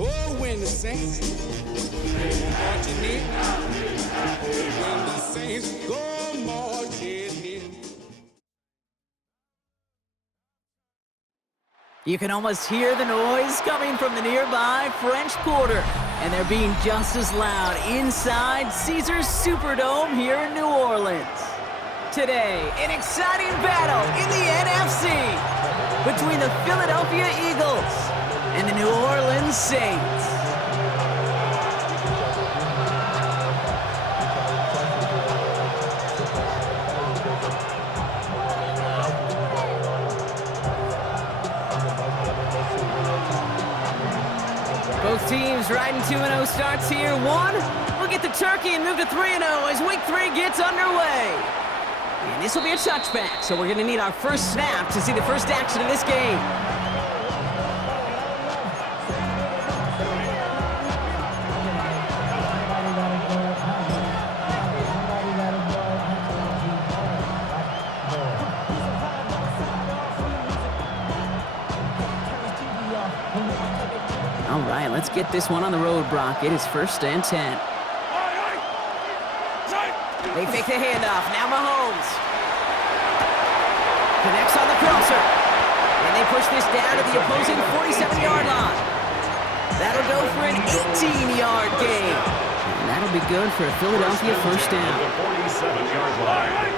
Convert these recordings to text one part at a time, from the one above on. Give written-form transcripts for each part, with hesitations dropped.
Oh, when the saints marching in, when the saints go marching in. You can almost hear the noise coming from the nearby French Quarter, and they're being just as loud inside Caesars Superdome here in New Orleans. Today, an exciting battle in the NFC between the Philadelphia Eagles and the New Orleans Saints. Both teams riding 2-0 starts here. One will get the turkey and move to 3-0 as week 3 gets underway. And this will be a touchback, so we're going to need our first snap to see the first action of this game. All right, let's get this one on the road, Brock. It is 1st and 10. They fake the handoff. Now Mahomes connects on the crosser. they push this down to the opposing 47-yard line. That'll go for an 18-yard gain. And that'll be good for a Philadelphia first down. The 47-yard line.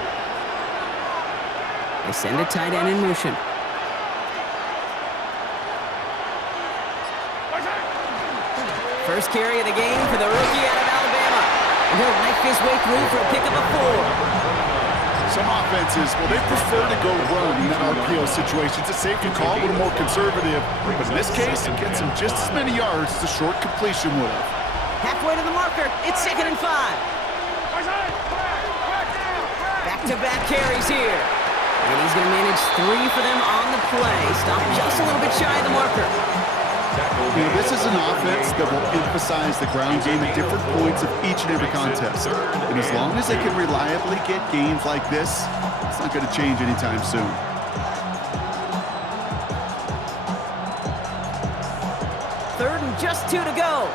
They send a tight end in motion. First carry of the game for the rookie out of Alabama. And he'll knife his way through for a pickup of 4. Some offenses, well, they prefer to go run in that RPO situation. It's a safety call, a little more conservative. But in this case, it gets him just as many yards as a short completion would have. Halfway to the marker. It's 2nd and 5. Back-to-back carries here. And he's going to manage 3 for them on the play. Stop just a little bit shy of the marker. You know, this is an offense that will emphasize the ground game at different points of each and every contest. And as long as they can reliably get gains like this, it's not going to change anytime soon. Third and just 2 to go.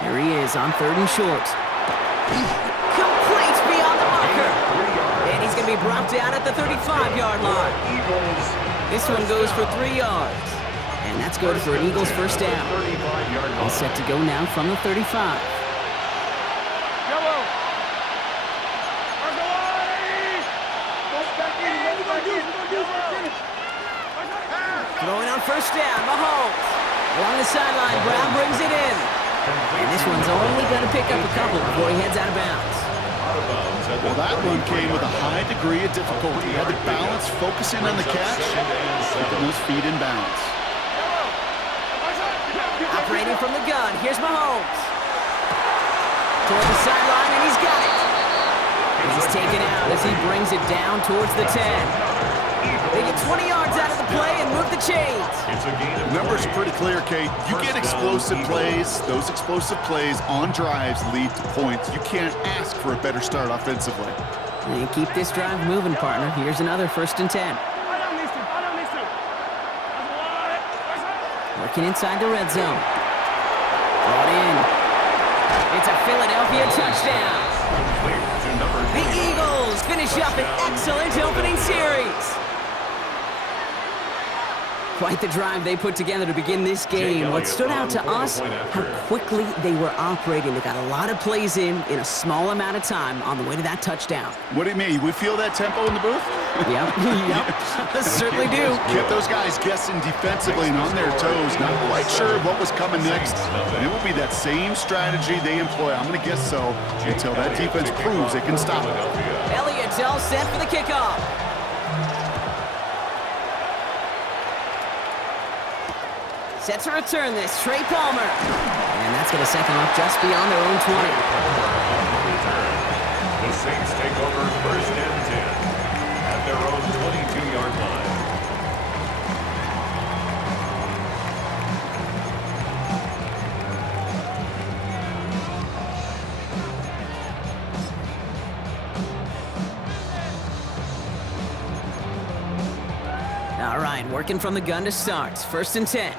Here he is on 3rd and short. Complete beyond the marker. And he's going to be brought down at the 35-yard line. This one goes for 3 yards. And that's good for an Eagles first down. All set to go now from the 35. Throwing on first down, Mahomes. Along the sideline, Brown brings it in. And this one's only going to pick up a couple before he heads out of bounds. Well, that one came with a high degree of difficulty. He had to balance, focusing on the catch, keeping those feet in bounds. Operating from the gun, here's Mahomes. Toward the sideline, and he's got it. And he's taken out as he brings it down towards the 10. They get 20 yards out of the play and move the chains. The numbers are pretty clear, Kate. You get explosive plays. Those explosive plays on drives lead to points. You can't ask for a better start offensively. And keep this drive moving, partner. Here's another 1st and 10. Working inside the red zone. Brought in. It's a Philadelphia touchdown. The Eagles finish up an excellent opening series. Quite the drive they put together to begin this game. What stood out to us, how quickly they were operating. They got a lot of plays in a small amount of time on the way to that touchdown. What do you mean? We feel that tempo in the booth? Yep, certainly do. Kept those guys guessing defensively and on their toes, not quite sure what was coming next. And it will be that same strategy they employ, I'm going to guess so, until that defense proves they can stop it. Elliott's all set for the kickoff. Set to return this, Trey Palmer. And that's going to set them up just beyond their own 20. The Saints take over 1st and 10 at their own 22-yard line. All right, working from the gun to start. 1st and 10.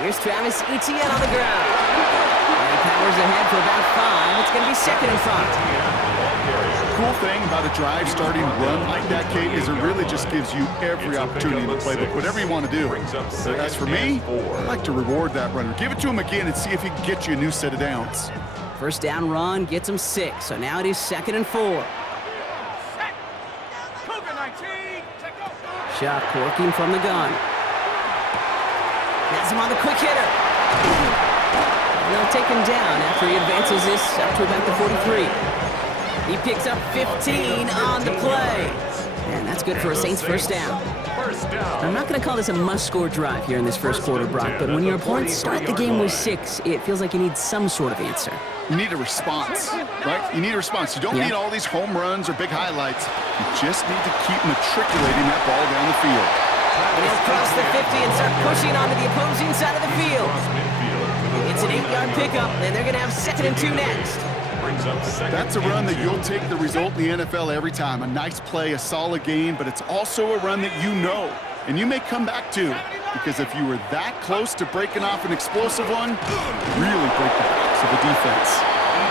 Here's Travis Etienne on the ground. And powers ahead for about 5. It's going to be 2nd and 5. Cool thing about a drive starting run like that, Kate, is it really just gives you every opportunity in the playbook, whatever you want to do. But as for me, I like to reward that runner. Give it to him again and see if he can get you a new set of downs. First down run gets him 6. So now it is 2nd and 4. Chuck working from the gun. Has him on the quick hitter. And they'll take him down after he advances this up to about the 43. He picks up 15 on the play. And that's good for a Saints first down. I'm not going to call this a must-score drive here in this first quarter, Brock, but when your opponents start the game with 6, it feels like you need some sort of answer. You need a response, right? You need a response. You don't need all these home runs or big highlights. You just need to keep matriculating that ball down the field. And he'll cross the 50 and start pushing onto the opposing side of the field. It's an 8-yard pickup, and they're going to have 2nd and 2 next. That's a run that you'll take the result in the NFL every time. A nice play, a solid game, but it's also a run that you know, and you may come back to. because if you were that close to breaking off an explosive one, really break the backs of the defense.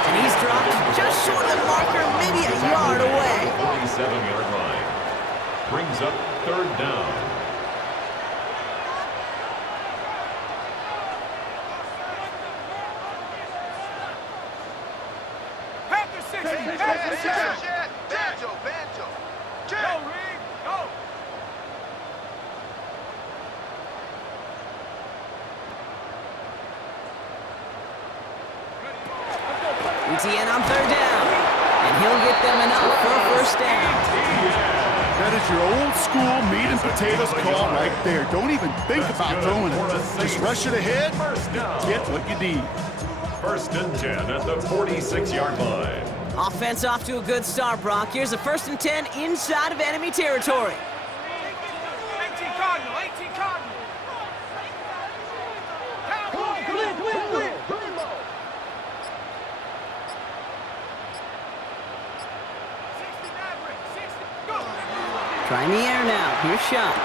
And he's dropped just short of the marker, maybe a yard away. 47-yard line. Brings up third down. ADL on third down, and he'll get them enough for a first down. That is your old school meat and potatoes call right there. Don't even think about throwing it. Just rush it ahead, get what you need. First and 10 at the 46-yard line. Offense off to a good start, Brock. Here's a first and 10 inside of enemy territory. 18 Cardinal, 18 Cardinal. Trying the air now. Here's Shot.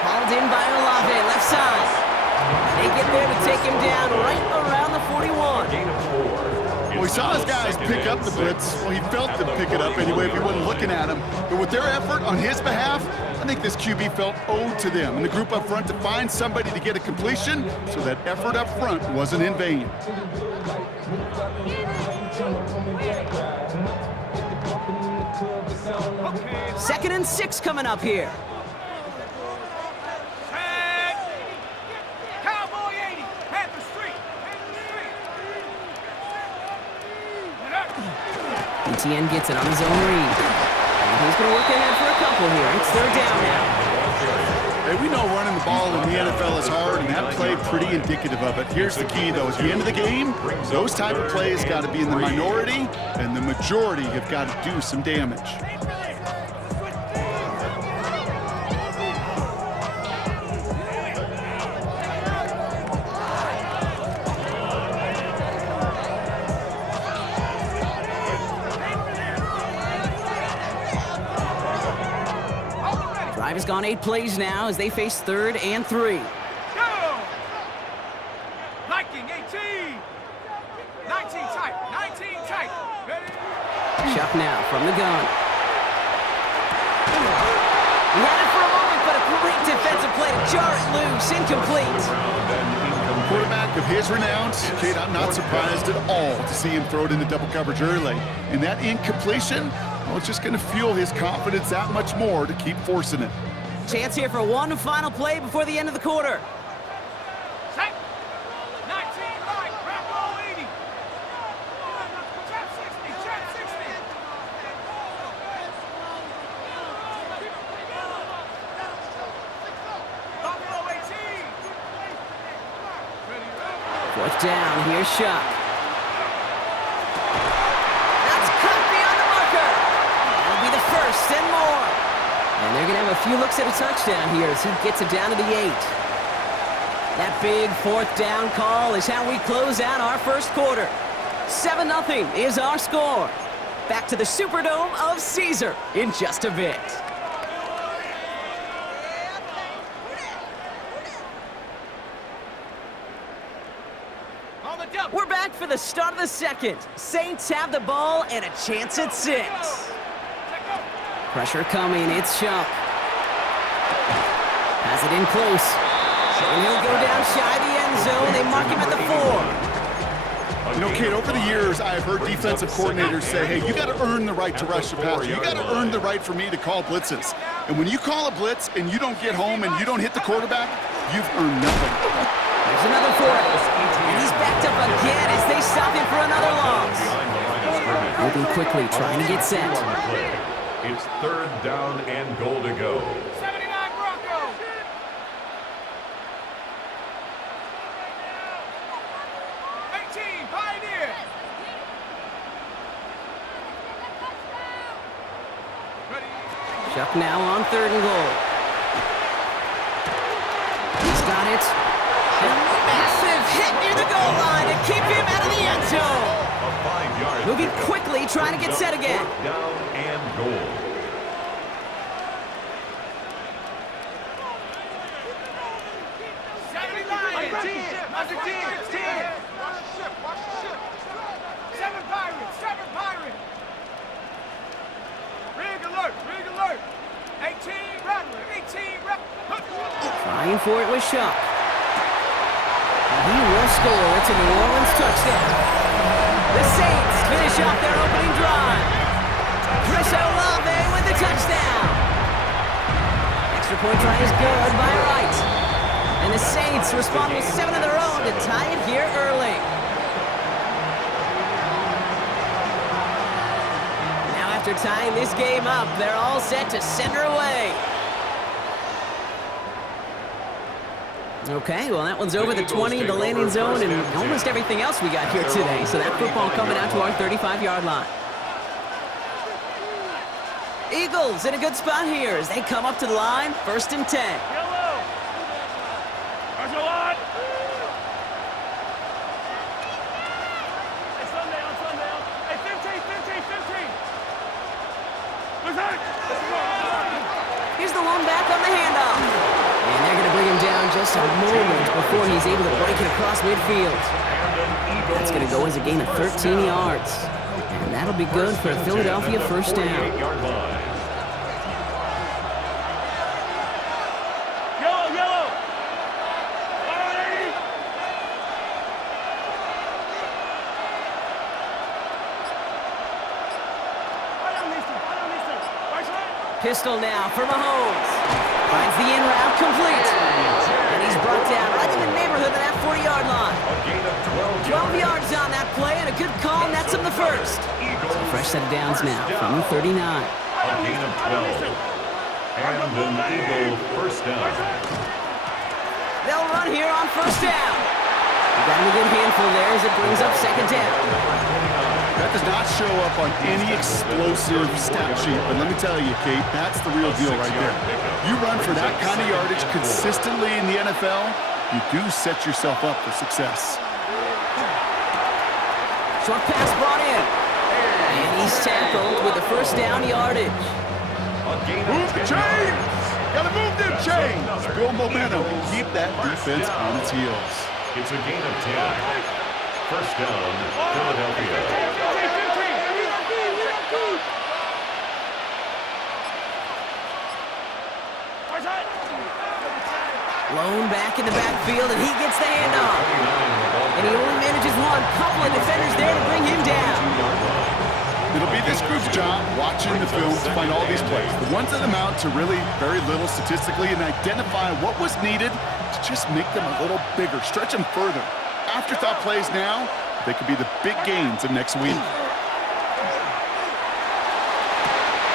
Hauled in by Olave, left side. They get there to take him down right around the 41. Gain of 4. Well, he saw his guys pick up the blitz. Well, he felt them pick it up anyway if he wasn't looking at him. But with their effort on his behalf, I think this QB felt owed to them and the group up front to find somebody to get a completion, so that effort up front wasn't in vain. Second and 6 coming up here. Cowboy 80, Panther Street. ETN gets it on his own read. And he's going to work ahead for a couple here. It's third down now. Hey, we know running the ball in the NFL is hard, and that play pretty indicative of it. Here's the key, though. At the end of the game, those type of plays got to be in the minority, and the majority have got to do some damage. Drive has gone 8 plays now as they face third and 3. Go! Liking 18. 19 tight, 19 tight. Ready? Chuck now from the gun. He had it for a moment, but a great defensive play to jar it loose. Incomplete. Quarterback of his renown, Kate, I'm not surprised at all to see him throw it into double coverage early. And that incompletion, well, it's just going to fuel his confidence that much more to keep forcing it. Chance here for one final play before the end of the quarter. Set. 19 right, Bravo 80. Trap 60, trap 60. Buffalo 18. Ready, ready. Fourth down, here's Shuck. That's cut beyond the marker. That'll be the first and more. And they're going to have a few looks at a touchdown here as he gets it down to the 8. That big fourth down call is how we close out our first quarter. 7-0 is our score. Back to the Superdome of Caesar in just a bit. We're back for the start of the second. Saints have the ball and a chance at 6. Pressure coming, it's Shump. Has it in close. And he'll go down shy of the end zone. They mark him at the 4. You know, Kate, over the years, I've heard defensive coordinators say, hey, you got to earn the right to rush the passer. You got to earn the right for me to call blitzes. And when you call a blitz and you don't get home and you don't hit the quarterback, you've earned nothing. There's another 4. And he's backed up again as they stop him for another loss. Moving quickly, trying to get set. It's third down and goal to go. 79 Broncos. Pioneer. Ready. Chuck now on 3rd and goal. He's got it. A massive hit near the goal line to keep him out of the end zone. A 5-yard. Moving quickly, trying to get set again. Down and goal. Trying for it with Shuck. And he will score. It's a New Orleans touchdown. The Saints finish off their opening drive. Chris Olave with the touchdown. Extra point try is good by Wright. And the Saints respond with 7 of their own to tie it here early. Now after tying this game up, they're all set to send her away. Okay, well that one's over the 20, the landing zone, and almost everything else we got here today. So that football coming out to our 35-yard line. Eagles in a good spot here as they come up to the line, 1st and 10. Yellow. There's a lot. Hey, Sunday on. Hey, 15. What's that? Here's the one back on the handoff. And they're going to bring him down just a moment before he's able to break it across midfield. That's going to go as a gain of 13 yards. And that'll be good for a Philadelphia first down. Yellow. Pistol now for Mahomes. Finds the in route complete. And he's brought down right in the neighborhood of that 40-yard line. 12 yards on that play and a good call, and that's him the first. So fresh set of downs now from the 39. A gain of 12. And an Eagle first down. They'll run here on first down. Got him a good handful there as it brings up 2nd down. That does not show up on any explosive stat sheet, but let me tell you, Kate, that's the real deal right there. You run for that kind of yardage consistently in the NFL, you do set yourself up for success. Short pass brought in. And he's tackled with the first down yardage. Move the chains! Gotta move them chains! Build momentum and keep that defense on its heels. It's a gain of 10. First down, Philadelphia. Lone back in the backfield, and he gets the handoff. And he only manages one. Couple of defenders there to bring him down. It'll be this group's job watching the film to find all these plays. The ones that amount to really very little statistically and identify what was needed to just make them a little bigger, stretch them further. Afterthought plays now, they could be the big gains of next week.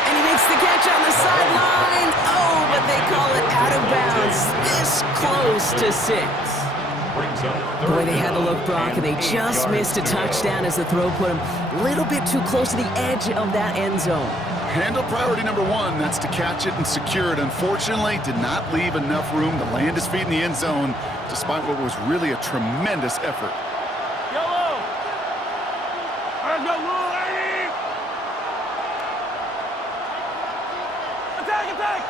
And he makes the catch on the sideline. Oh, but they call it out of bounds. This close to 6. Boy, they had the look, Brock, and they just missed a touchdown as the throw put him a little bit too close to the edge of that end zone. Handle priority number 1, that's to catch it and secure it. Unfortunately, did not leave enough room to land his feet in the end zone, despite what was really a tremendous effort. Yellow. There's no rule, lady. Attack.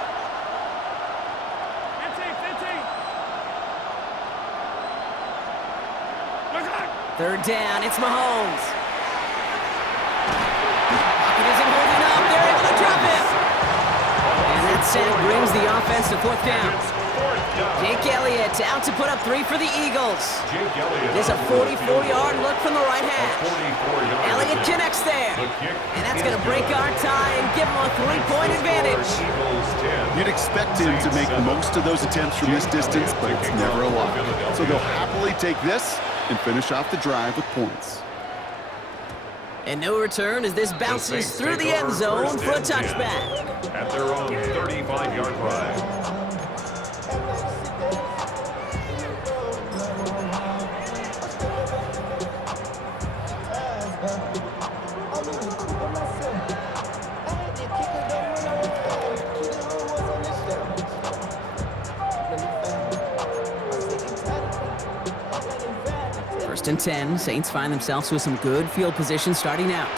15. 3rd down, it's Mahomes. Pocket isn't holding up. They're able to drop him. And that sack brings the offense to 4th down. Jake Elliott out to put up 3 for the Eagles. There's a 44-yard look from the right hash. Elliott connects there. And that's going to break our tie and give him a 3-point advantage. You'd expect him to make most of those attempts from this distance, but it's never a lot. So they'll happily take this and finish off the drive with points. And no return as this bounces through the end zone for a touchback. At their own 35-yard line. First and 10, Saints find themselves with some good field position starting out.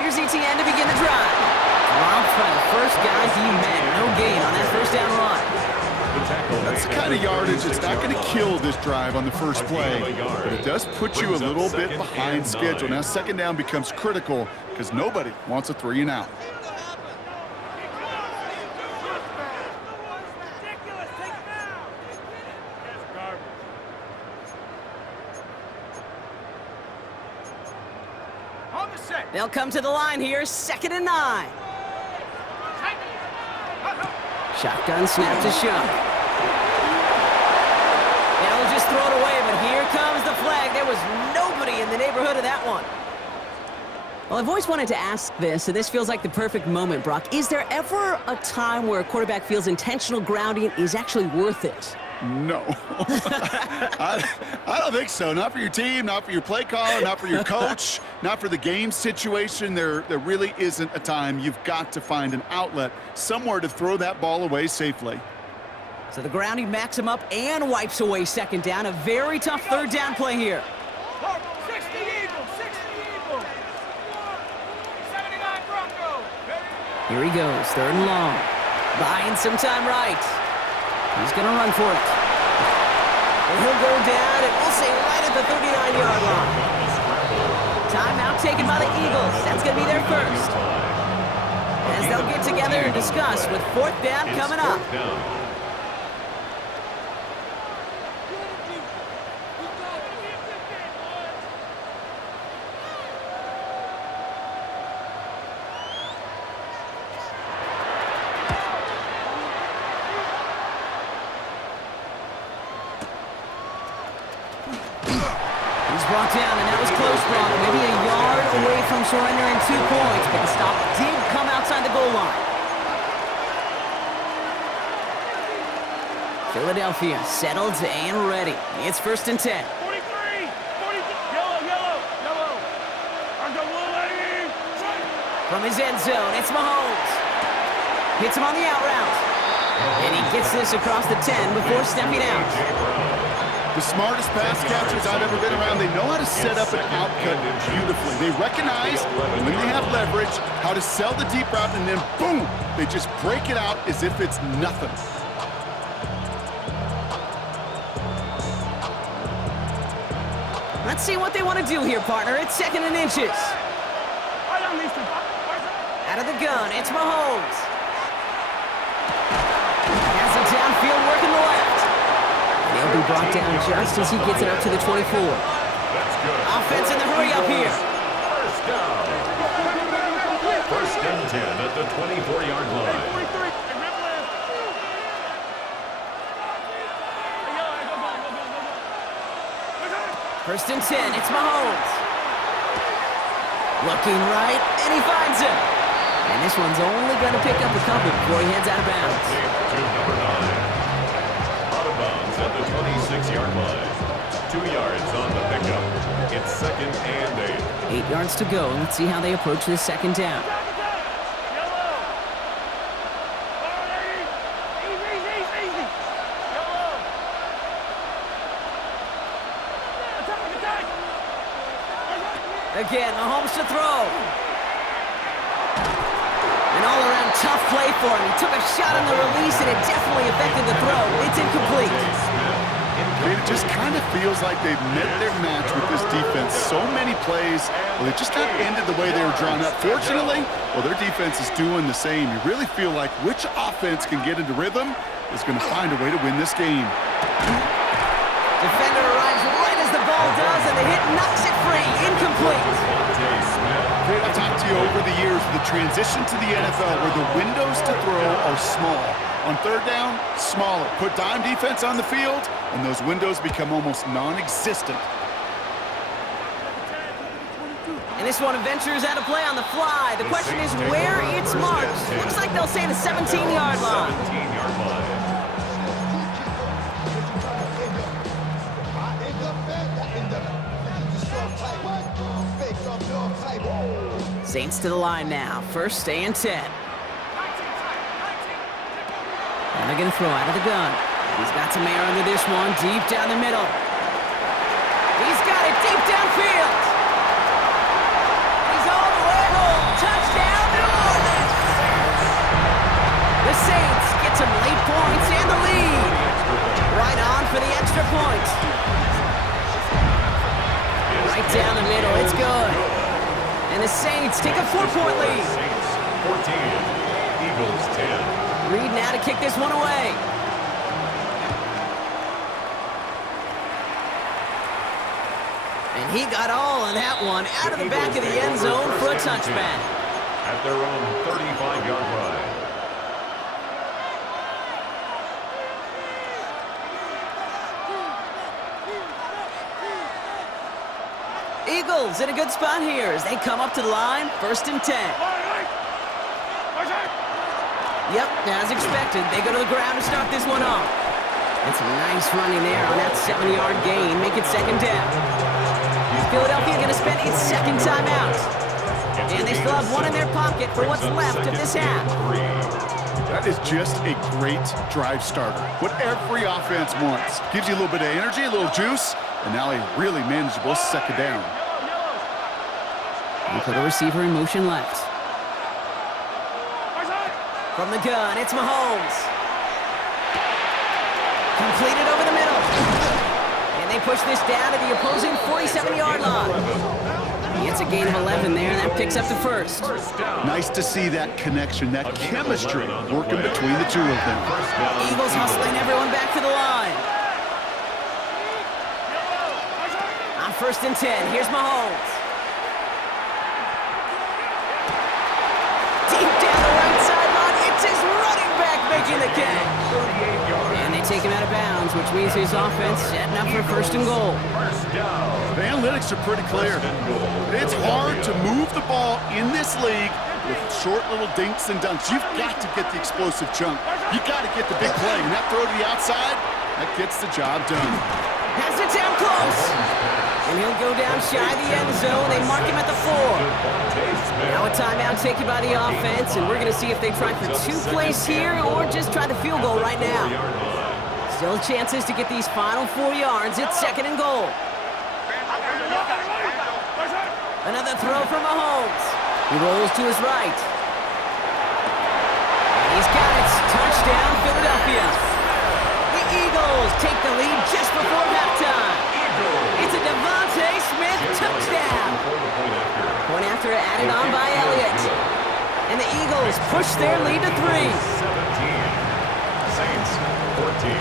Here's ETN to begin the drive. Dropped by the first guy he met. No gain on that first down run. That's That's the kind of yardage that's not going to kill this drive on the first play, but it does put you a little bit behind schedule. Now, second down becomes critical because nobody wants a 3 and out. They'll come to the line here, 2nd and 9. Shotgun snap to Shuck. They'll just throw it away, but here comes the flag. There was nobody in the neighborhood of that one. Well, I've always wanted to ask this, and this feels like the perfect moment, Brock. Is there ever a time where a quarterback feels intentional grounding is actually worth it? No. I don't think so. Not for your team, not for your play caller, not for your coach, not for the game situation. There really isn't a time. You've got to find an outlet, somewhere to throw that ball away safely. So the grounding backs him up and wipes away 2nd down. A very tough 3rd down play here. 60 Eagles, 60 Eagles. 79 Broncos. Here he goes, 3rd and long. Buying some time right. He's going to run for it. And he'll go down, and we'll say right at the 39-yard line. Timeout taken by the Eagles. That's going to be their first. As they'll get together and discuss with 4th down coming up. Brought down, and that was close, Brock. Maybe a yard away from surrendering 2 points, but the stop did come outside the goal line. Philadelphia settled and ready. It's 1st and 10. 43, 42, yellow. From his end zone, it's Mahomes. Hits him on the out route. And he gets this across the 10 before stepping out. The smartest pass catchers I've ever been around, they know how to set up an outcut beautifully. They recognize when they have leverage, how to sell the deep route, and then boom, they just break it out as if it's nothing. Let's see what they want to do here, partner. It's 2nd and inches. Out of the gun, it's Mahomes. Has it downfield, working the left. He'll be brought down just as he gets it up to the 24. Offense in the hurry up here. First down. 1st and 10 at the 24-yard line. 1st and 10, it's Mahomes. Looking right, and he finds him. And this one's only going to pick up a couple before he heads out of bounds. To number 9. At the 26-yard line. 2 yards on the pickup. It's 2nd and 8. 8 yards to go. Let's see how they approach this 2nd down. Again, Mahomes to throw. An all-around tough play for him. He took a shot on the release, and it definitely affected the throw. It's incomplete. It just kind of feels like they've met their match with this defense. So many plays, well, they just got ended the way they were drawn up. Fortunately, well, their defense is doing the same. You really feel like which offense can get into rhythm is going to find a way to win this game. Defender arrives right as the ball does, and the hit knocks it free. Incomplete. I've talked to you over the years, the transition to the NFL where the windows to throw are small. On 3rd down, smaller. Put dime defense on the field, and those windows become almost non-existent. And this one ventures out of play on the fly. The question is where it's marked. Looks like they'll say the 17-yard line. 17-yard line. Saints to the line now. 1st and 10. And they're going to throw out of the gun. He's got some air under this one, deep down the middle. He's got it deep downfield. He's all the way home. Touchdown, New Orleans. The Saints get some late points and the lead. Saints take a 4-point lead. Saints 14, Eagles 10. Reed now to kick this one away. And he got all of that one out of the back of the end zone for a touchback. At their own 35-yard line. Eagles in a good spot here as they come up to the line, 1st and 10. Yep, as expected, they go to the ground to start this one off. And some nice running there on that 7-yard gain, make it 2nd down. Philadelphia going to spend its 2nd timeout. And they still have one in their pocket for what's left of this half. That is just a great drive starter. What every offense wants. Gives you a little bit of energy, a little juice, and now a really manageable 2nd down. We put a receiver in motion left. From the gun, it's Mahomes. Completed over the middle. And they push this down to the opposing 47-yard line. It's a gain of 11 there, and that picks up the 1st. Nice to see that connection, that chemistry working between the two of them. Eagles hustling everyone back to the line. On 1st and 10, here's Mahomes. Deep down the right sideline, it's his running back making the catch. And they take him out of bounds, which means his offense setting up for 1st and goal. The analytics are pretty clear. It's hard to move the ball in this league with short little dinks and dunks. You've got to get the explosive chunk. You've got to get the big play. And that throw to the outside, that gets the job done. Has it down close. And he'll go down shy of the end zone. They mark him at the 4. Now a timeout taken by the offense, and we're going to see if they try for 2 plays here or just try the field goal right now. Still chances to get these final 4 yards. It's 2nd and goal. Another throw from Mahomes. He rolls to his right. And he's got it. Touchdown, Philadelphia. The Eagles take the lead just before halftime. It's a Devontae Smith touchdown. Point after added on by Elliott. And the Eagles push their lead to 3. 17, Saints 14.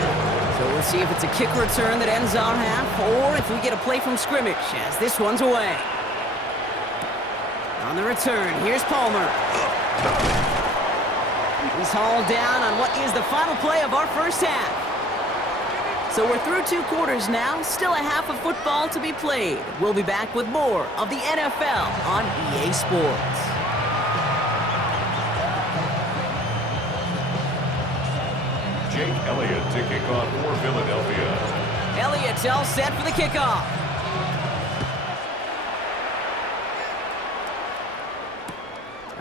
So we'll see if it's a kick return that ends our half or if we get a play from scrimmage as this one's away. On the return, here's Palmer. He's hauled down on what is the final play of our 1st half. So we're through 2 quarters now, still a half of football to be played. We'll be back with more of the NFL on EA Sports. Jake Elliott to kick off for Philadelphia. Elliott's all set for the kickoff.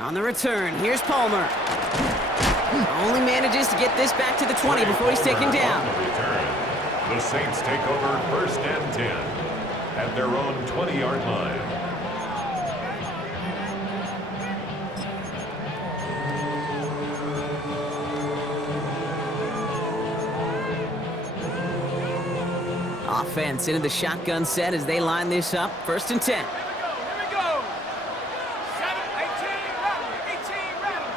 On the return, here's Palmer. Only manages to get this back to the 20 before he's taken down. On the return, the Saints take over 1st and 10 at their own 20-yard line. Offense into the shotgun set as they line this up. 1st and 10. Here we go. 7, 18, rattle, 18, rattle.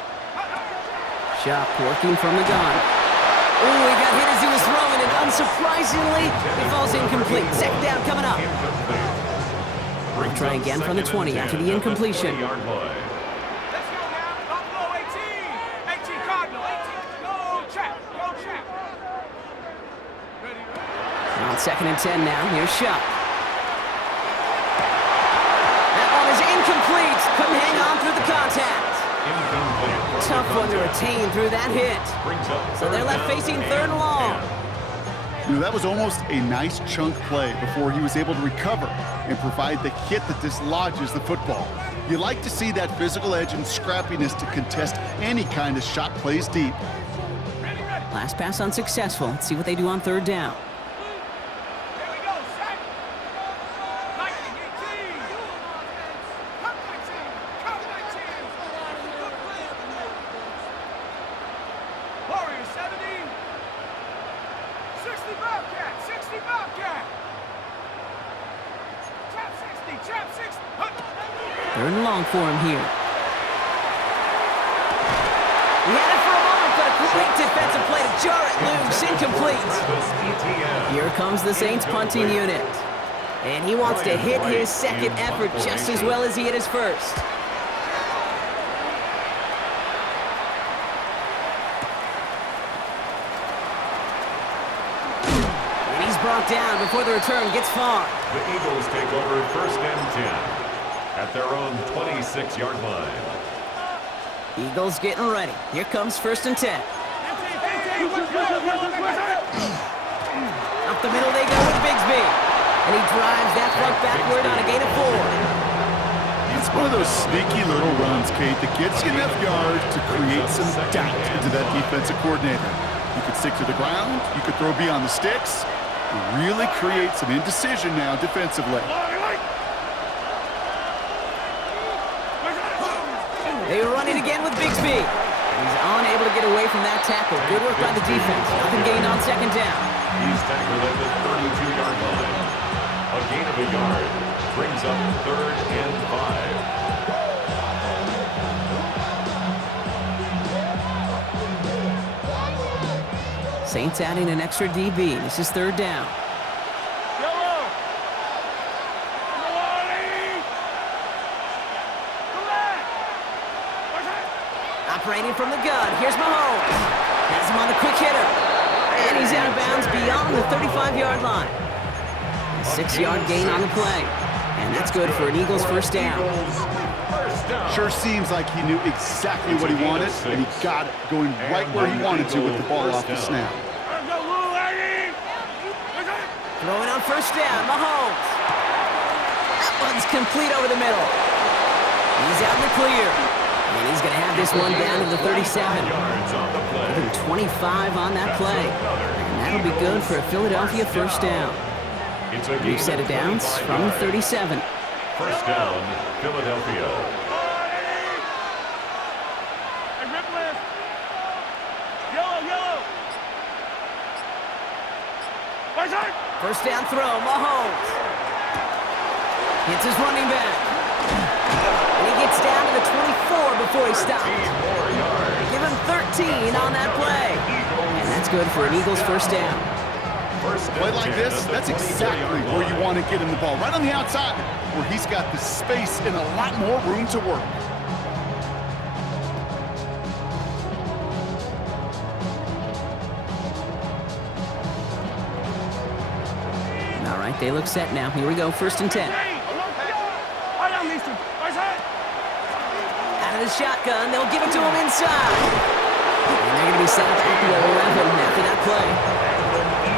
Shuck working from the gun. Oh, he got hit as he was throwing it. Unsurprisingly, he falls incomplete. 2nd down coming up. We'll try again from the 20 after the incompletion. Let's go now. Buffalo 18. 18 Cardinal. 18. Go trap. Go trap. Ready. On 2nd and 10 now, here's Shuck. That one is incomplete. Couldn't hang on through the contact. Tough one to retain through that hit. So they're left facing 3rd and long. You know, that was almost a nice chunk play before he was able to recover and provide the hit that dislodges the football. You like to see that physical edge and scrappiness to contest any kind of shot plays deep. Last pass unsuccessful. Let's see what they do on 3rd down. Here we go. Set. Lightning 18. Cup 19. Cup 19. Warriors 70. 60 Bobcat. 60 Bobcat. Trap 60. Trap 60. Third and long for him here. He had it for a moment, but a great defensive play to jar it loose. Incomplete. Here comes the Saints punting unit. And he wants to hit his second effort just as well as he hit his first. And he's brought down before the return gets far. The Eagles take over first and 10 at their own 26-yard line. Eagles getting ready. Here comes first and 10. Up the middle they go with Bigsby. And he drives that front backward on a gain of 4. It's one of those sneaky little runs, Kate, that gets you enough yards to create some doubt into that defensive coordinator. You could stick to the ground. You could throw beyond the sticks. Really create some indecision now defensively. They run it again with Bigsby. He's unable to get away from that tackle. Good work by the defense. Nothing gained on second down. He's tackled at the 32-yard line. A gain of a yard brings up third and 5. Saints adding an extra DB. This is third down. Operating from the gun. Here's Mahomes. Has him on the quick hitter. And he's out of bounds beyond the 35-yard line. A 6-yard gain on the play. And that's good for an Eagles first down. Sure seems like he knew exactly what he wanted, and he got it going right where he wanted to with the ball off the snap. Throwing on first down, Mahomes. That one's complete over the middle. He's out in the clear. And he's going to have this one down to the 37. Give him 25 on that play. And that'll be good for a Philadelphia first down. New set of downs from the 37. First down, Philadelphia. First down throw, Mahomes. Hits his running back. And he gets down to the 24 before he stops. Give him 13 on that play. And that's good for an Eagles first down. Play like this, that's exactly where you want to get him the ball. Right on the outside, where he's got the space and a lot more room to work. All right, they look set now. Here we go, first and 10. Out of the shotgun, they'll give it to him inside. And they're going to be set up at the 11 after that play.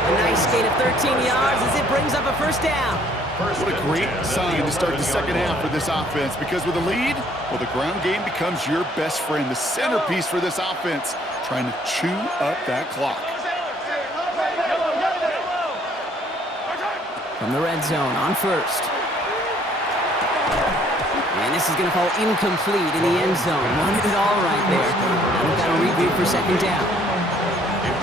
A nice gain of 13 yards as it brings up a first down. What a great sign to start the second half for this offense, because with a lead, well, the ground game becomes your best friend, the centerpiece for this offense, trying to chew up that clock. From the red zone on first. And this is going to fall incomplete in the end zone. Wanted it all right there. Now we've got a reboot for second down.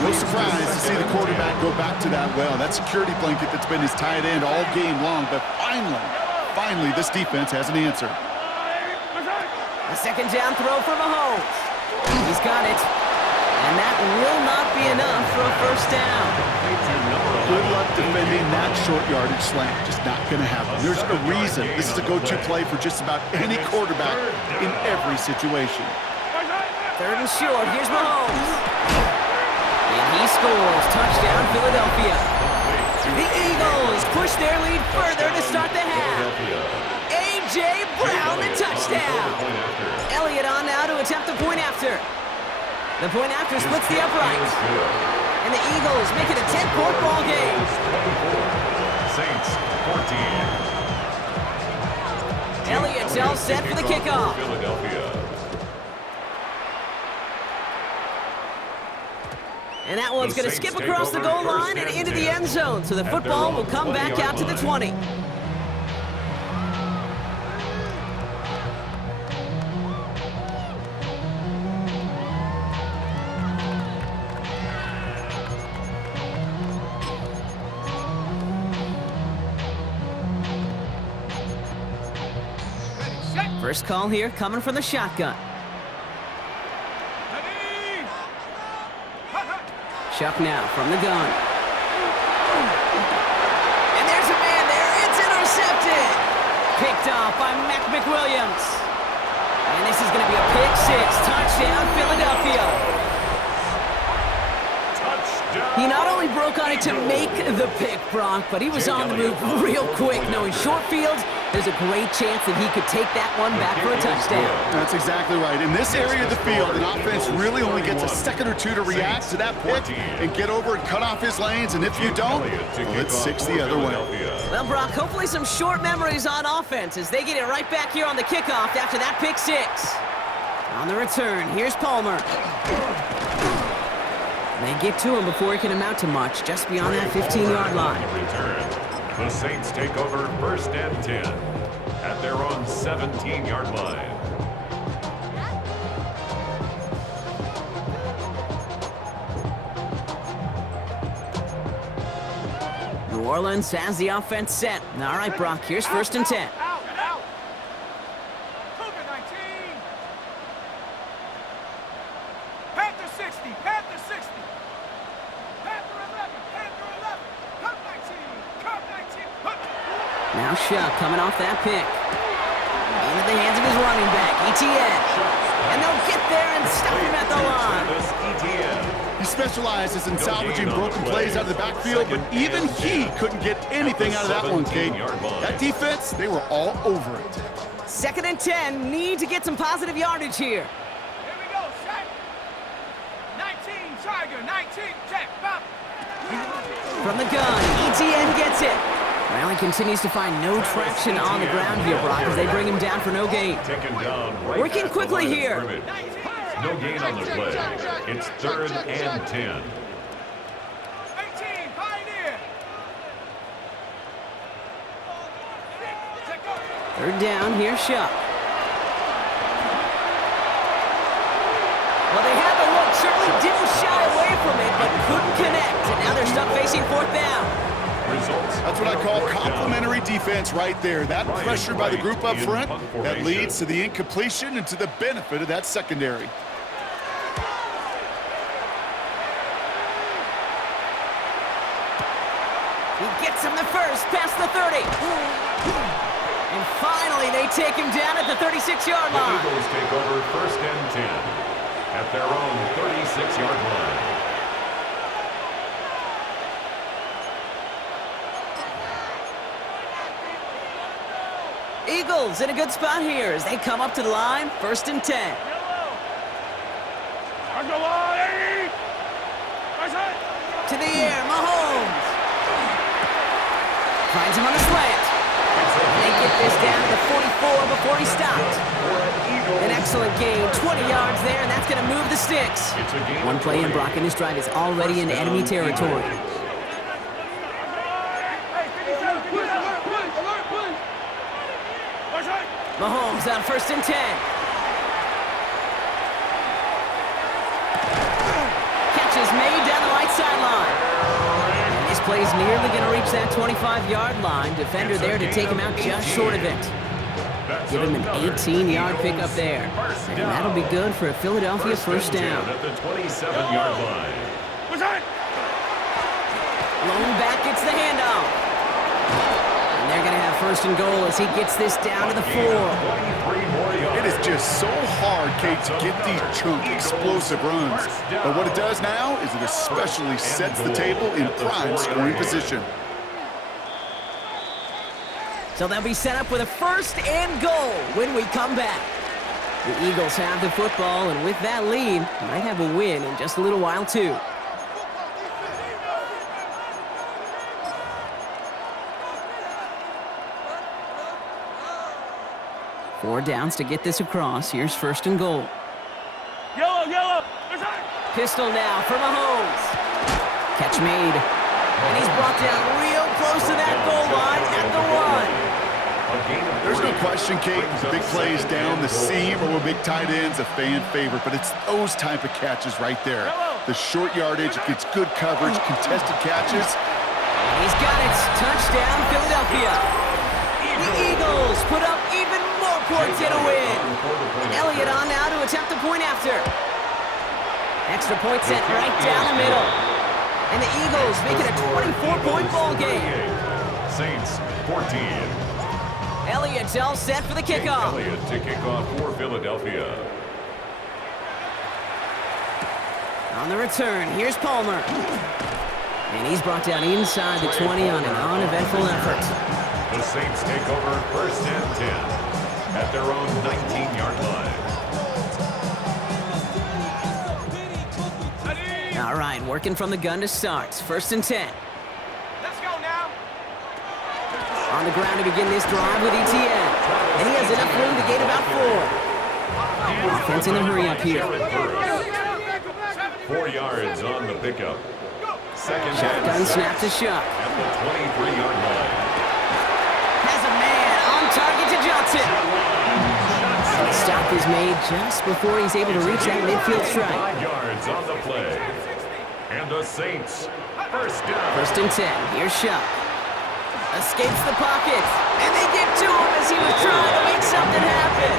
No surprise to see the quarterback go back to that well. That security blanket that's been his tight end all game long, but finally, this defense has an answer. A second down throw for Mahomes. He's got it. And that will not be enough for a first down. Good luck defending that short yardage slant. Just not going to happen. There's a reason this is a go-to play for just about any quarterback in every situation. Third and short. Here's Mahomes. And he scores. Touchdown, Philadelphia. The Eagles push their lead further to start the half. A.J. Brown, the touchdown. Elliott on now to attempt the point after. The point after splits the uprights. And the Eagles make it a 10-point ball game. Saints 14. Elliott's all set for the kickoff. Philadelphia. And that one's going to skip across the goal line and into the end zone. So the football will come back out to the 20. Set. First call here coming from the shotgun. Ready? Chuck now from the gun. And there's a man there. It's intercepted. Picked off by McWilliams. And this is going to be a pick six. Touchdown, Philadelphia. He not only broke on it to make the pick, Brock, but he was on the move real quick. Knowing short fields, there's a great chance that he could take that one back for a touchdown. That's exactly right. In this area of the field, an offense really only gets a second or two to react to that pick and get over and cut off his lanes. And if you don't, well, it's 6 the other way. Well, Brock, hopefully some short memories on offense as they get it right back here on the kickoff after that pick six. On the return, here's Palmer. They get to him before it can amount to much, just beyond that 15-yard line. Return. The Saints take over 1st and 10 at their own 17-yard line. New Orleans has the offense set. All right, Brock, here's 1st and 10. Out. Cougar 19. Panther 60. Panther 60. Panther 11. Panther 11. Cup 19. Cup 19. Now Shuck coming off that pick. Into the hands of his running back, ETN. And they'll get there and stop him at the line. He specializes in salvaging broken plays out of the backfield, but even he couldn't get anything out of that one, Kate. That defense, they were all over it. 2nd and 10, need to get some positive yardage here. Here we go, check. 19, Tiger, 19, check, pop. From the gun, ETN gets it. Well, he continues to find no traction on the ground here, Brock, as they bring him down for no gain. Working quickly here. No gain on the play. It's 3rd and 10. 18, Pioneer. 3rd down, here's Shuck. Well, they had the look, certainly didn't shy away from it, but couldn't connect. And now they're stuck facing 4th down. That's what I call complementary defense right there. That pressure by the group up front, that leads to the incompletion and to the benefit of that secondary. He gets him the first, past the 30. And finally, they take him down at the 36-yard The line. Eagles take over 1st and 10 at their own 36-yard line. Eagles in a good spot here as they come up to the line, 1st and 10. To the air, Mahomes. Finds him on the slant. They get this down to the 44 before he stopped. An excellent gain, 20 yards there, and that's going to move the sticks. One play in, Brock, and this drive is already in enemy territory. Mahomes on 1st and 10. Catch is made down the right sideline. And this play is nearly going to reach that 25-yard line. Defender there to take him out just short of it. Give him an 18-yard pickup there. And that'll be good for a Philadelphia 1st down. At the 27-yard line. Lone back gets the handoff. And they're going to have 1st and goal as he gets this down to the 4. It is just so hard, Kate, to get these chunk, explosive runs. But what it does now is it especially sets the table in prime scoring position. So they'll be set up with a 1st and goal when we come back. The Eagles have the football, and with that lead, might have a win in just a little while, too. Four downs to get this across. Here's 1st and goal. Yellow. Pistol now for Mahomes. Catch made. And he's brought down real close to that goal line at the 1. There's no question, Kate, the big plays down the seam or with big tight ends, a fan favorite, but it's those type of catches right there. The short yardage, it gets good coverage, contested catches. He's got it. Touchdown, Philadelphia. The Eagles put up even more court to win. Elliott on now to attempt the point after. Extra point sent right down the middle. And the Eagles make it a 24-point ball game. Saints 14. Elliott's all set for the kickoff. Elliott to kick off for Philadelphia. On the return, here's Palmer. And he's brought down inside the 20 on an uneventful effort. The Saints take over 1st and 10 at their own 19-yard line. All right, working from the gun to start. 1st and 10. Let's go now. On the ground to begin this drive with ETN. And he has enough room to gain about 4. Offense in a hurry up here. 4 yards on the pickup. 2nd Shotgun and snap to Shuck. at the 23-yard line. Has a man on target to Johnson. The stop is made just before he's able to reach that midfield strike. 5 yards on the play. And the Saints, 1st down. 1st and 10, here's Shuck. Escapes the pocket, and they get to him as he was trying to make something happen.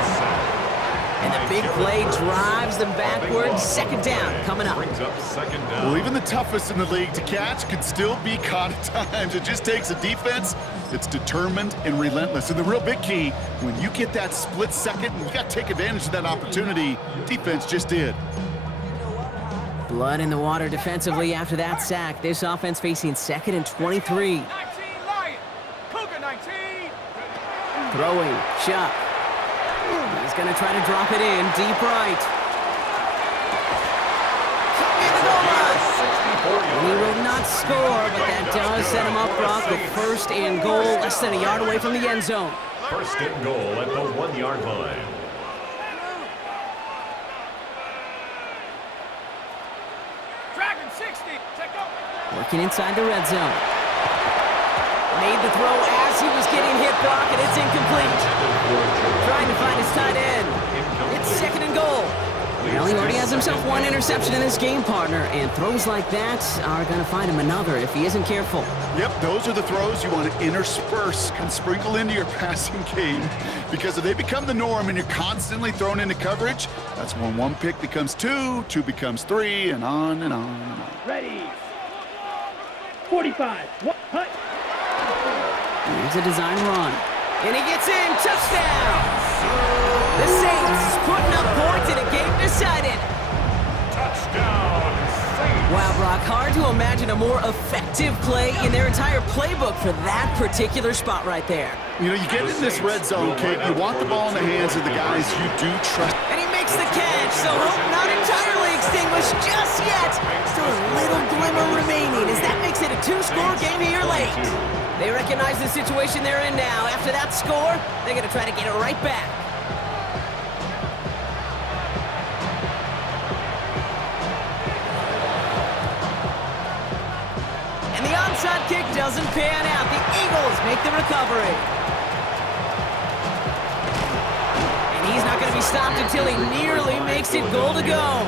And the big play drives them backwards. 2nd down coming up. Brings up 2nd down. Well, even the toughest in the league to catch can still be caught at times. It just takes a defense that's determined and relentless. And the real big key, when you get that split second, you got to take advantage of that opportunity. Defense just did. Blood in the water defensively after that sack. This offense facing 2nd and 23. 19 Lion. Cougar 19. Throwing, Shuck. He's going to try to drop it in, deep right. In the goal line. And he will not score, but that does set him up, Brock, with 1st and goal, less than a yard away from the end zone. 1st and goal at the 1-yard line. Dragon 60. Take over. Working inside the red zone. Made the throw as he was getting hit, Brock, and it's incomplete. Trying to find his tight end. It's 2nd and goal. Well, he already has himself 1 interception in this game, partner, and throws like that are going to find him another if he isn't careful. Yep, those are the throws you want to intersperse and sprinkle into your passing game, because if they become the norm and you're constantly thrown into coverage, that's when 1 pick becomes 2, 2 becomes 3, and on and on and on. Ready. 45. What? Hut. Here's a design run. And he gets in. Touchdown! The Saints putting up points in a game decided. Touchdown, Saints. Wow, Brock, hard to imagine a more effective play in their entire playbook for that particular spot right there. You know, you get in this red zone, Kate, you want the ball in the hands of the guys you do trust. And he makes the catch, so hope not entirely extinguished just yet. Still a little glimmer remaining as that makes it a 2-score game here late. They recognize the situation they're in now. After that score, they're going to try to get it right back. And the onside kick doesn't pan out. The Eagles make the recovery. And he's not going to be stopped until he nearly makes it goal to go.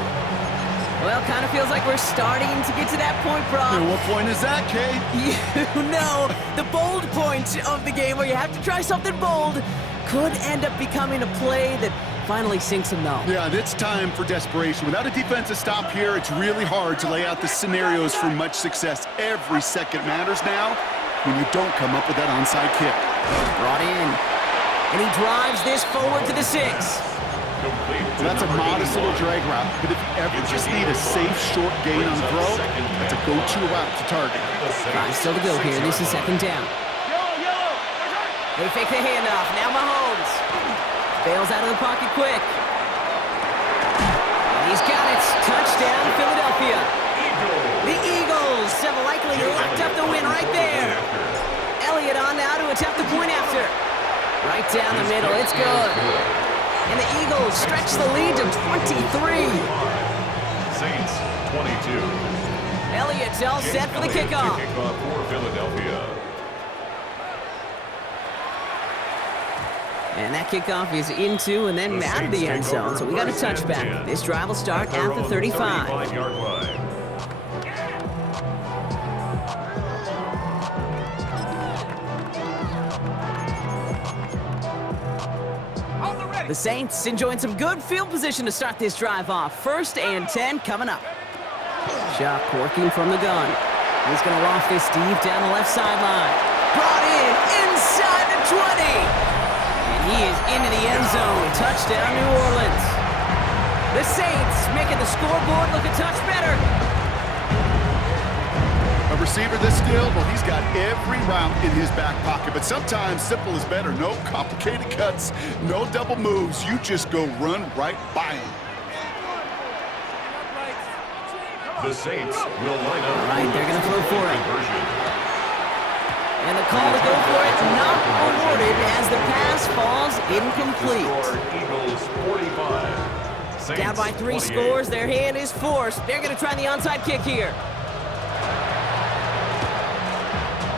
Well, kind of feels like we're starting to get to that point, Brock. And what point is that, Kate? You know, the bold point of the game where you have to try something bold could end up becoming a play that finally sinks him, though. Yeah, it's time for desperation. Without a defensive stop here, it's really hard to lay out the scenarios for much success. Every second matters now when you don't come up with that onside kick. Brought in. And he drives this forward to the 6. That's a modest little drag route, but if you ever just need a safe, short gain on the throw, that's a go-to route to target. 5 still to go here. This is 2nd down. They fake the handoff. Now Mahomes. Bails out of the pocket quick. And he's got it. Touchdown, Philadelphia. The Eagles have likely locked up the win right there. Elliott on now to attempt the point after. Right down the middle. It's good. And the Eagles stretch the lead to 23. Saints 22. Elliott's all set for the kickoff. Kickoff for Philadelphia. And that kickoff is into and then out of the end zone. So we got a touchback. This drive will start at the 35. 35-yard line. Hold The Saints enjoying some good field position to start this drive off. 1st and 10 coming up. Chuck working from the gun. He's going to loft this deep down the left sideline. Brought in inside the 20. And he is into the end zone. Touchdown, New Orleans. The Saints making the scoreboard look a touch better. A receiver this skilled, well, he's got every route in his back pocket. But sometimes simple is better. No complicated cuts, no double moves. You just go run right by him. The Saints will line up. Right, they're going to throw for it. And the call to go for it not awarded as the pass falls incomplete. Eagles 45. Saints Down by 3 28. scores, their hand is forced. They're going to try the onside kick here.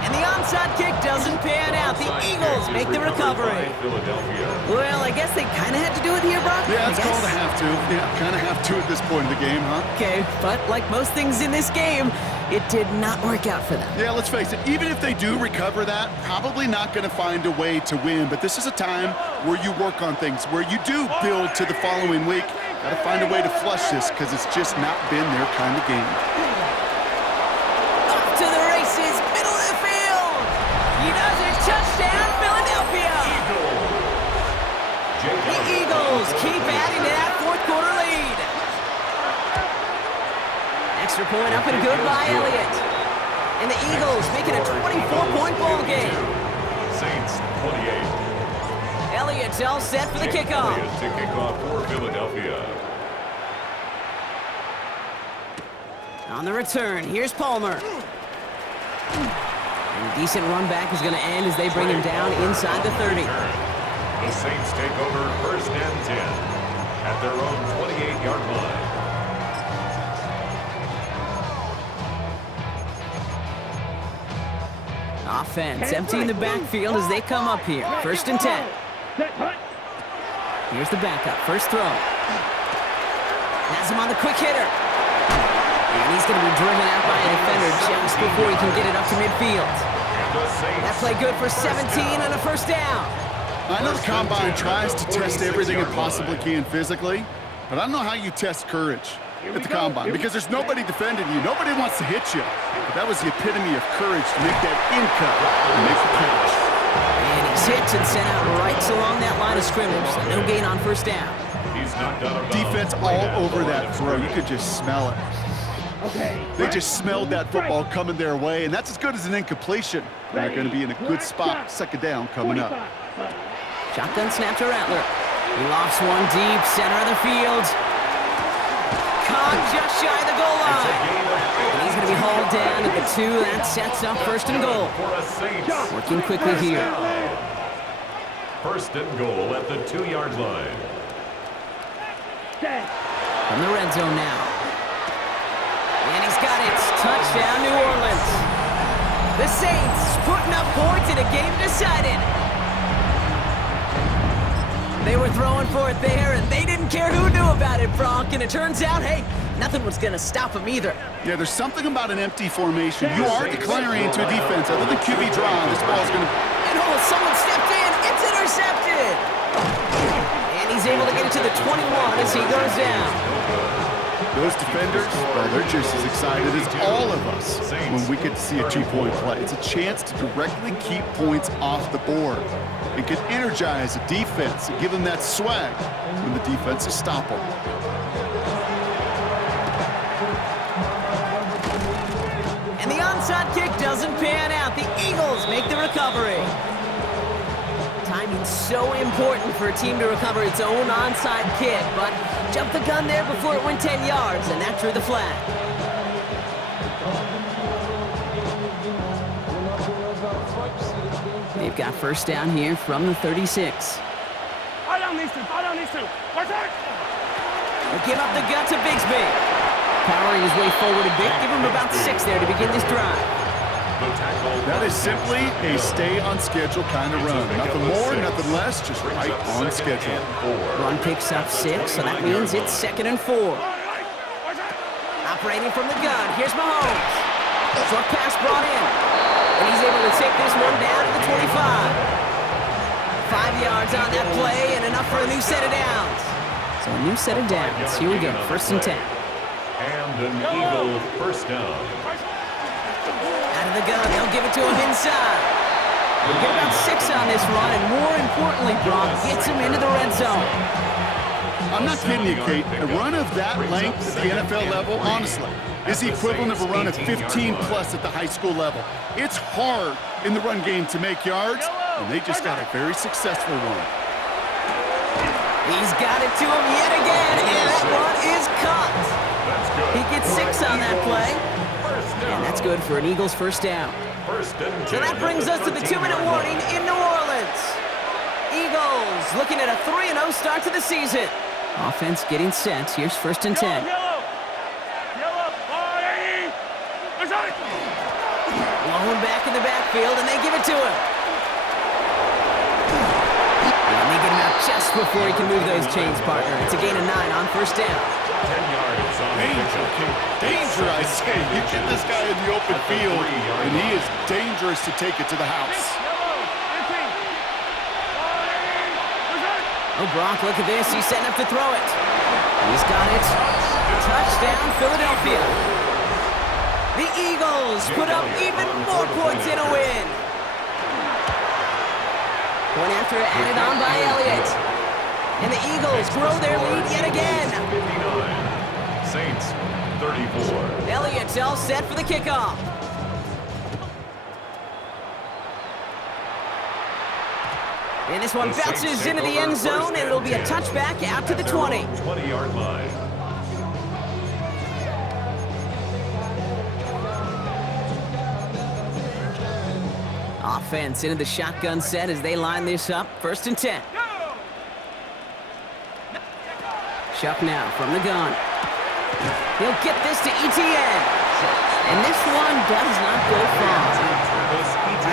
And the onside kick doesn't pan out. The Eagles make the recovery. Well, I guess they kind of had to do it here, Brock. Yeah, it's called a have to. Yeah, kind of have to at this point in the game, huh? Okay, but like most things in this game, it did not work out for them. Yeah, let's face it, even if they do recover that, probably not going to find a way to win. But this is a time where you work on things, where you do build to the following week. Got to find a way to flush this because it's just not been their kind of game. Up to the races, middle of the field. He does it, touchdown, Philadelphia. The Eagles keep adding to that 4th quarter lead. Extra point up and good by Elliott. And the Eagles making a 24-point ball game. Saints 28. Elliott's all set for the kickoff. Elliott to kick off for Philadelphia. On the return, here's Palmer. And a decent run back is going to end as they bring him down inside the 30. The Saints take over 1st and 10 at their own 28-yard line. Offense emptying the backfield as they come up here. 1st and 10. Here's the backup. First throw. Has him on the quick hitter. And he's going to be driven out by a defender just before he can get it up to midfield. That play good for 17 and a 1st down. I know the Combine tries to test everything it possibly can physically, but I don't know how you test courage at the Combine because there's nobody defending you. Nobody wants to hit you. But that was the epitome of courage to make that in-cut and make the catch. And he's hit and sent out right along that line of scrimmage. So no gain on 1st down. Defense all over that throw. You could just smell it. They just smelled that football coming their way, and that's as good as an incompletion. They're going to be in a good spot. 2nd down coming up. Shotgun snap to Rattler. He lofts one deep, center of the field. Caught just shy of the goal line. And he's going to be hauled down at the 2. That sets up 1st and goal. Working quickly here. 1st and goal at the 2-yard line. From the red zone now. And he's got it. Touchdown, New Orleans. The Saints putting up points in a game decided. They were throwing for it there, and they didn't care who knew about it, Brock. And it turns out, hey, nothing was going to stop them either. Yeah, there's something about an empty formation. You are declaring into a defense. Other than QB draw, this ball's going to... And oh, someone stepped in. It's intercepted. And he's able to get it to the 21 as he goes down. Those defenders, well, they're just as excited as all of us when we get to see a 2-point play. It's a chance to directly keep points off the board. It can energize a defense and give them that swag when the defense is stoppable. And the onside kick doesn't pan out. The Eagles make the recovery. Timing's so important for a team to recover its own onside kick, but jumped the gun there before it went 10 yards, and that drew the flag. They've got 1st down here from the 36. I don't need to. Watch out! They'll give up the gut to Bigsby. Powering his way forward a bit, give him about 6 there to begin this drive. That is simply a stay-on-schedule kind of run. Nothing more, nothing less, just right on schedule. Run picks up 6, so that means it's 2nd and 4. Operating from the gun, here's Mahomes. Short pass brought in. And he's able to take this one down to the 25. 5 yards on that play and enough for a new set of downs. So a new set of downs. Here we go, 1st and 10. And an Eagle first down. Out of the gun, they'll give it to him inside. They'll get about 6 on this run, and more importantly, Brock gets him into the red zone. I'm not kidding you, Kate. A run of that length at the NFL level, honestly, is the equivalent of a run of 15-plus at the high school level. It's hard in the run game to make yards, and they just got a very successful one. He's got it to him yet again, and that one is caught. He gets 6 on that play, and that's good for an Eagles first down. So that brings us to the 2-minute warning in New Orleans. Eagles looking at a 3-0 start to the season. Offense getting set. Here's 1st and 10. Blown back in the backfield, and they give it to him. And they get him out just before he can move those chains, partner. It's a gain of 9 on 1st down. 10 yards on Danger, danger, I say. You get this guy in the open field, and he is dangerous to take it to the house. Oh, Brock, look at this. He's setting up to throw it. He's got it. Touchdown, Philadelphia. The Eagles put up even more points in a win. Point after added on by Elliott. And the Eagles grow their lead yet again. 59. Saints 34. Elliott's all set for the kickoff. And this one bounces into the end zone, and it'll be a touchback out to the 20. 20-yard line. Offense into the shotgun set as they line this up. 1st and 10. Shuck now from the gun. He'll get this to ETN. And this one does not go far.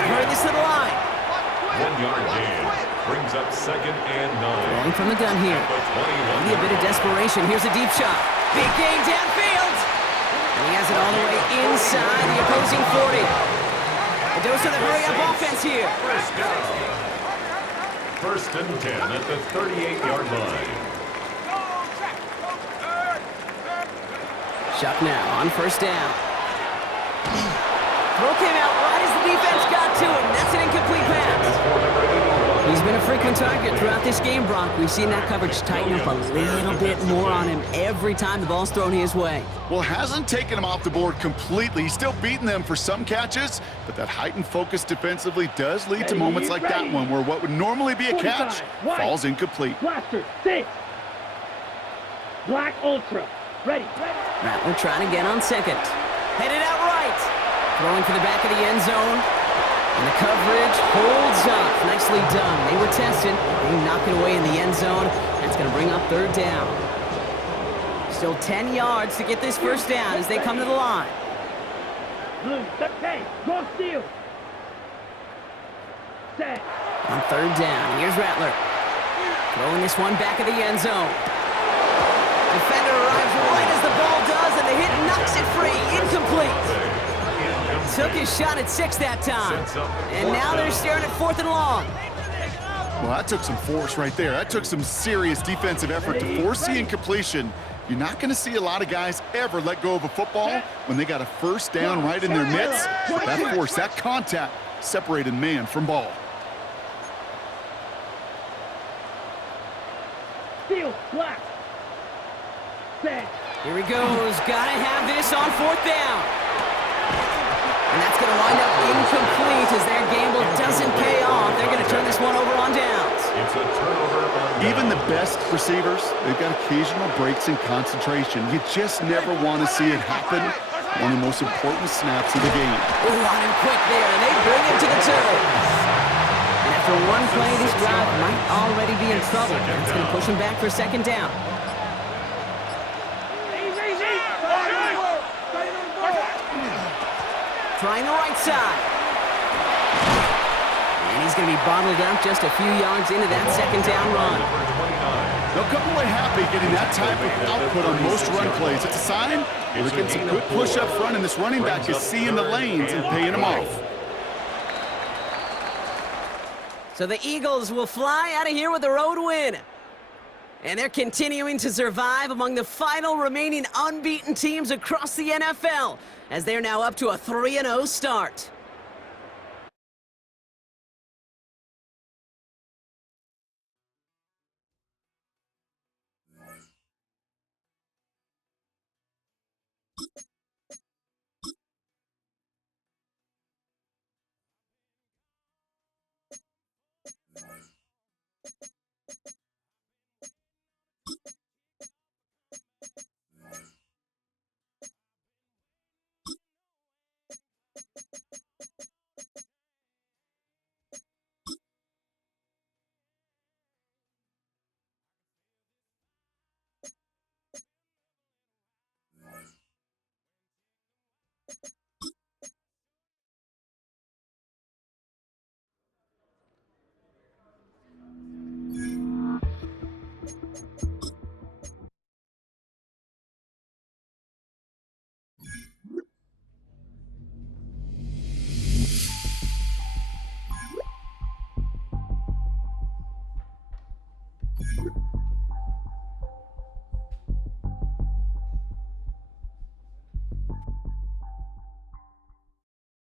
Hurry this to the line. 1-yard gain. Brings up 2nd and 9. Going from the gun here. Maybe a bit of desperation. Here's a deep shot. Big gain downfield. And he has it all the way inside the opposing 40. A dose of the hurry-up offense here. 1st and 10 at the 38-yard line. Shuck now on 1st down. Throw came out right as the defense got to him. That's an incomplete pass. He's been a frequent target throughout this game, Brock. We've seen that coverage tighten up a little bit more on him every time the ball's thrown his way. Well, hasn't taken him off the board completely. He's still beating them for some catches, but that heightened focus defensively does lead to moments like that one where what would normally be a catch falls incomplete. Blaster, 6. Black Ultra, ready. Rattler trying to get on 2nd. Headed out right. Throwing for the back of the end zone. And the coverage holds up. Nicely done. They were tested. They knock it away in the end zone. That's going to bring up 3rd down. Still 10 yards to get this 1st down as they come to the line. Blue, okay, go steal. Set. On 3rd down, here's Rattler. Throwing this one back of the end zone. Defender arrives right as the ball does, and the hit knocks it free. Incomplete. Took his shot at 6 that time. And now they're staring at 4th and long. Well, that took some force right there. That took some serious defensive effort to force the incompletion. You're not going to see a lot of guys ever let go of a football when they got a 1st down right in their midst. That force, that contact, separated man from ball. Steal, black. Set. Here he goes. Gotta have this on 4th down. And that's going to wind up incomplete as their gamble doesn't pay off. They're going to turn this one over on downs. It's a turnover on downs. Even the best receivers, they've got occasional breaks in concentration. You just never want to see it happen. One of the most important snaps of the game. Ooh, on him quick there, and they bring him to the 2. And after one play, this drive might already be in trouble. That's going to push him back for 2nd down. Trying the right side. And he's going to be bottled up just a few yards into that 2nd down run. They'll come away happy getting that type of output on most run plays. It's a sign they're getting some good push up front, and this running back is seeing the lanes and paying them off. So the Eagles will fly out of here with a road win. And they're continuing to survive among the final remaining unbeaten teams across the NFL, as they're now up to a 3-0 start.